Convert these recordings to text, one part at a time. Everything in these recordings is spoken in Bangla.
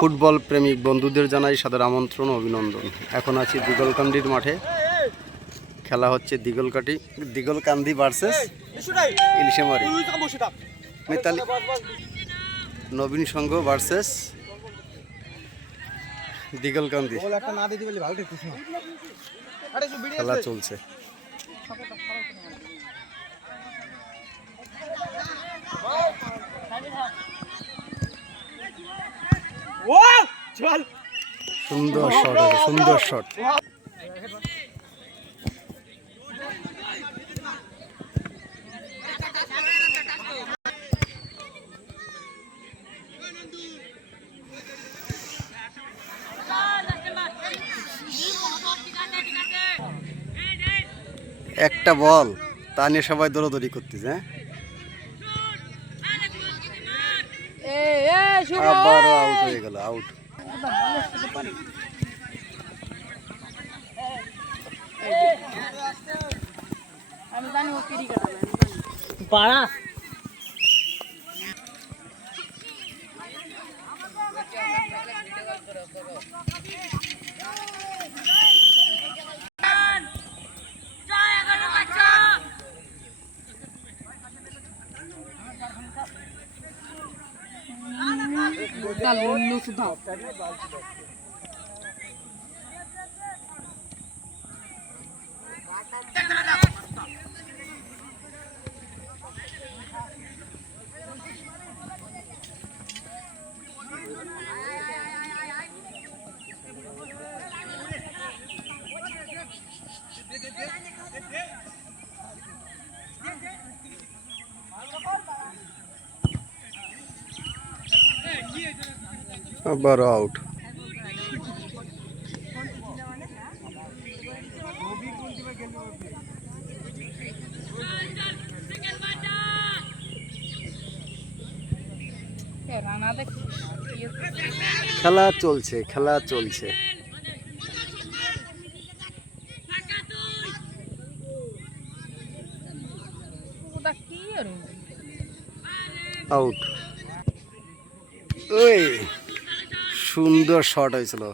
ফুটবল প্রেমিক বন্ধুদের জানাই সাদর আমন্ত্রণ ও অভিনন্দন। এখন আছি দিগলকান্দির মাঠে। খেলা হচ্ছে দিগলকান্দি ভার্সেস ইলিশেমারি, মিতালি নবীন সংঘ ভার্সেস দিগলকান্দি। খেলা চলছে। সুন্দর শট, সুন্দর শট। একটা বল, তা নিয়ে সবাই দৌড়াদৌড়ি করতেছে। আবারও আউট হয়ে গেল, আউট। আবারও আউট। খেলা চলছে, খেলা চলছে। আউট। ওই সুন্দর শট হয়েছিল।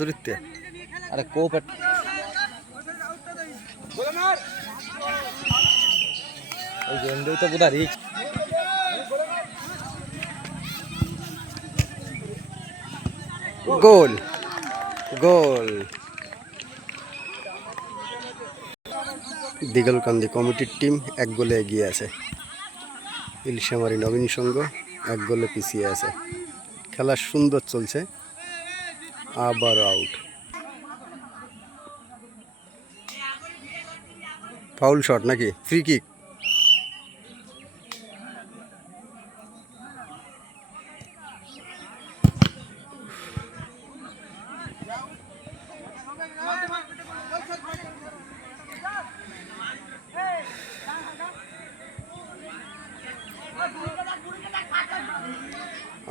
দূরিত্বে আরে কোপ তো বোধ রিচ। গোল, গোল। দিগলকান্দি কমিটির টিম 1 গোলে এগিয়ে আছে। ইলিশেমারি নবীন সংঘ 1 গোলে পিছিয়ে আছে। খেলা সুন্দর চলছে। আবার আউট। ফাউল শট নাকি ফ্রি কিক?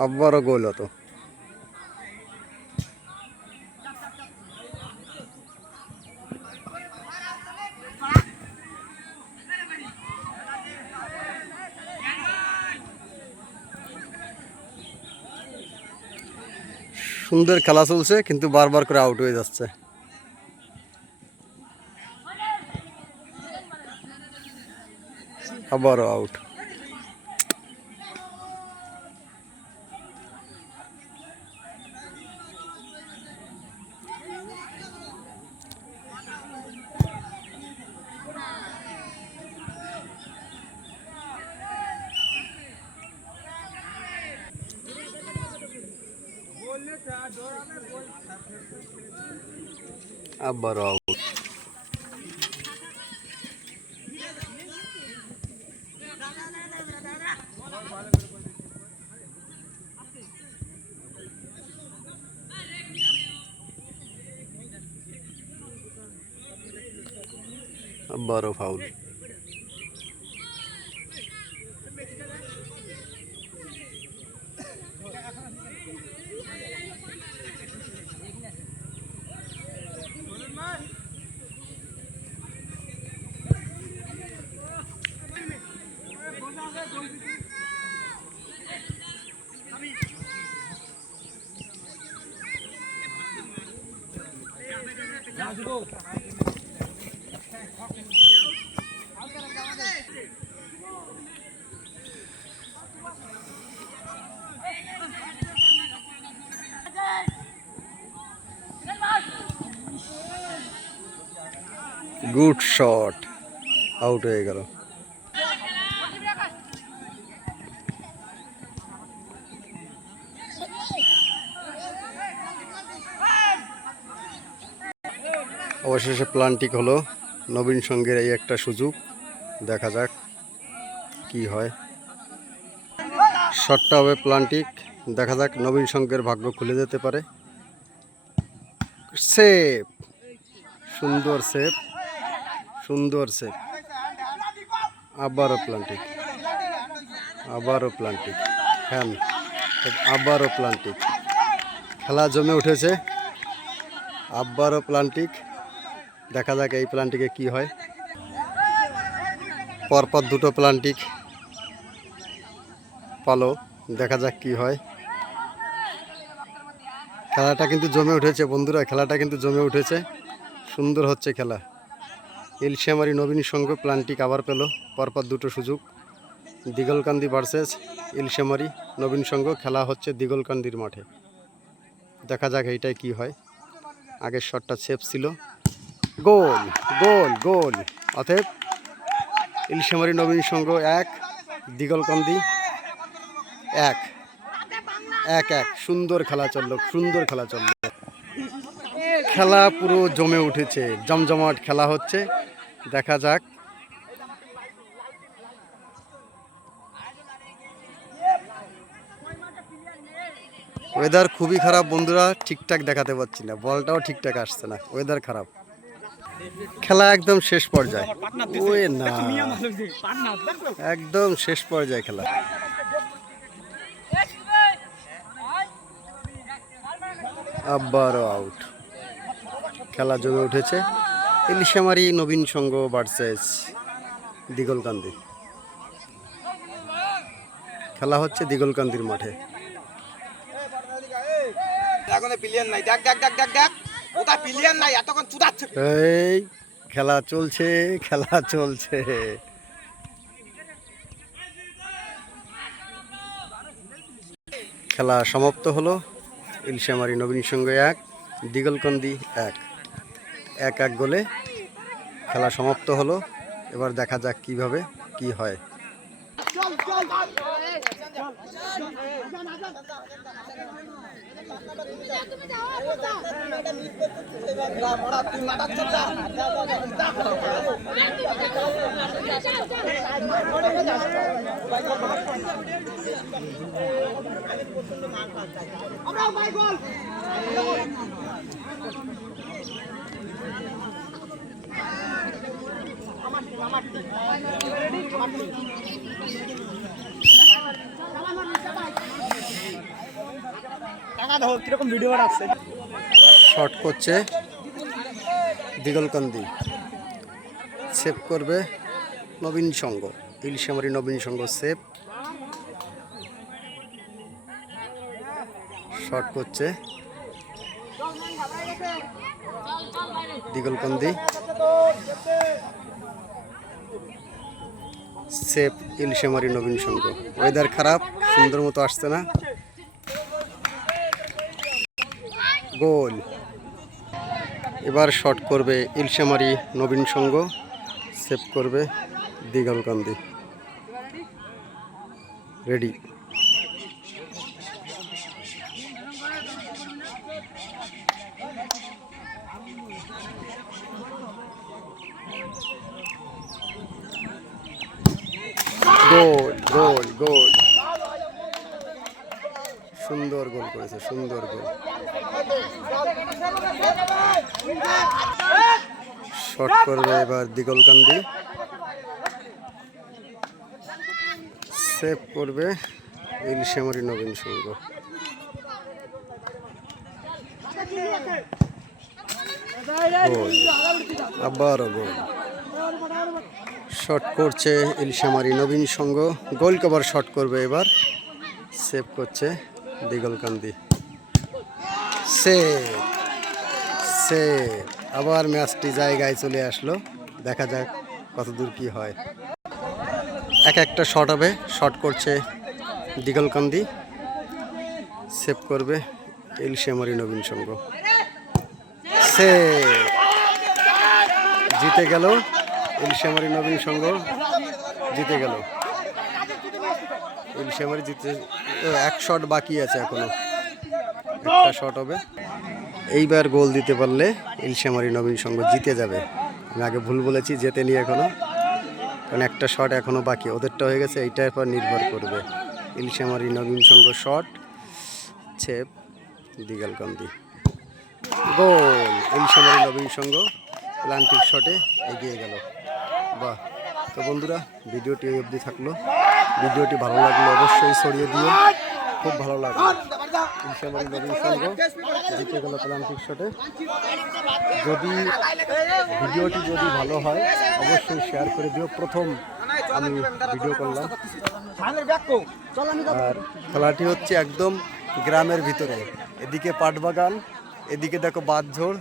আবারও গোল হতো। সুন্দর খেলা চলছে, কিন্তু বারবার করে আউট হয়ে যাচ্ছে। আবারও আউট। আবারও আউট। আবারও ফাউল। গুড শট, আউট হয়ে গেল। অবশেষে প্লান্টিক হলো নবীন সঙ্গের এই একটা সুযোগ, দেখা যাক কি হয়। শটটা হবে প্লান্টিক, দেখা যাক নবীন সঙ্গের ভাগ্য খুলে যেতে পারে। সেভ, সুন্দর সেভ, সুন্দর সেভ। আবারও প্লান্টিক, আবারও প্লান্টিক, হ্যাঁ আবারও প্লান্টিক। খেলা জমে উঠেছে, আবারও প্লান্টিক। দেখা যাক এই প্লান্টিকে কি হয়। পরপর দুটো প্লান্টিক পালো, দেখা যাক কি হয়। খেলাটা কিন্তু জমে উঠেছে বন্ধুরা, খেলাটা কিন্তু জমে উঠেছে, সুন্দর হচ্ছে খেলা। ইলশামারি নবীন সংঘ প্লান্টিক আবার পেল, পরপর দুটো সুযোগ। দিগলকান্দি ভার্সেস ইলশামারি নবীন সংঘ, খেলা হচ্ছে দিগলকান্দির মাঠে। দেখা যাক এইটাই কি হয়। আগের শটটা সেফ ছিল, গোল গোল গোল। অতএব ইলশামারি নবীন সংঘ 1, দিগলকান্দি 1। সুন্দর খেলা চললো, সুন্দর খেলা চললো। খেলা পুরো জমে উঠেছে, জমজমাট খেলা হচ্ছে, দেখা যাক। ওয়েদার খুবই খারাপ বন্ধুরা, ঠিকঠাক দেখাতে পারছি না, বলটাও ঠিকঠাক আসছে না, ওয়েদার খারাপ। খেলা একদম শেষ পর্যায়ে, ওই না একদম শেষ পর্যায়ে খেলা। আবারও আউট। খেলা জমে উঠেছে, ইলশামারি নবীন সংঘ ভার্সেস দিগলকান্দি। খেলা হচ্ছে দিগলকান্দির মাঠে। এই খেলা চলছে, খেলা চলছে। খেলা সমাপ্ত হলো, ইলশামারি নবীন সংঘ 1, দিগলকান্দি 1 গোলে খেলা সমাপ্ত হলো। এবার দেখা যাক কিভাবে কি হয়। শট করছে দিগলকান্দি, সেভ করবে নবীন সংঘ, ইলশামারি নবীন সংঘ সেভ। শট করছে দিগলকান্দি, সেভ ইলশামারি নবীন সংঘ। ওয়েদার খারাপ, সুন্দর মতো আসছে না। গোল। এবার শট করবে ইলশামারি নবীন সংঘ, সেভ করবে দিগলকান্দি। রেডি। গোল গোল গোল, সুন্দর গোল করেছে, সুন্দর গোল। শট করবে এবার দিগলকান্দি, সেভ করবে ইলশেমারি নবীন সংঘ। আবার গোল, শট করছে ইলশেমারি নবীন সংঘ, গোল কভার শট করবে এবার, সেভ করছে দিগলকান্দি, সেভ সেভ। আবার ম্যাচটি জায়গায় চলে আসলো, দেখা যাক কতদূর কি হয়। এক একটা শট হবে, শট করছে দিগলকান্দি, সেভ করবে ইলশেমারি নবীন সংঘ, সেভ। জিতে গেল ইলশেমারি নবীন সংঘ, জিতে গেল ইলশেমারি, জিতে। এক শট বাকি আছে এখনো, একটা শট হবে। এইবার গোল দিতে পারলে ইলশেমারি নবীন সংঘ জিতে যাবে। আমি আগে ভুল বলেছি, জেতে নিয়ে এখনো, কারণ একটা শট এখনো বাকি, ওদেরটা হয়ে গেছে, এইটার পর নির্ভর করবে। ইলশেমারি নবীন সংঘ শট, সেভ দিগলকান্দি, গোল। ইলশেমারি নবীন সংঘ প্লান্টিক শটে এগিয়ে গেল। বাহ! তো বন্ধুরা, ভিডিওটি এই অবধি থাকলো। ভিডিওটি ভালো লাগলে অবশ্যই ছড়িয়ে দিও, খুব ভালো লাগলো। ইলশেমারি নবীন সংঘ জিতে গেল প্লান্টিক শটে। যদি ভিডিওটি ভালো হয় অবশ্যই শেয়ার করে দিও। প্রথম আমি ভিডিও করলাম, আর খেলাটি হচ্ছে একদম গ্রামের ভিতরে। এদিকে পাটবাগান, এদিকে দেখো বাঁধঝোড়,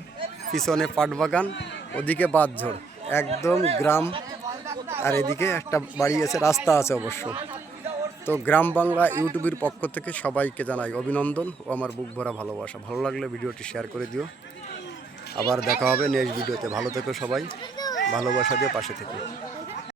পিছনে পাটবাগান, ওদিকে বাঁধঝোড়, একদম গ্রাম। আর এদিকে একটা বাড়ি আছে, রাস্তা আছে অবশ্য। তো গ্রাম বাংলা ইউটিউবের পক্ষ থেকে সবাইকে জানাই অভিনন্দন ও আমার বুক ভরা ভালোবাসা। ভালো লাগলে ভিডিওটি শেয়ার করে দিও। আবার দেখা হবে নেক্সট ভিডিওতে। ভালো থেকো সবাই, ভালোবাসা দিয়ে পাশে থেকো।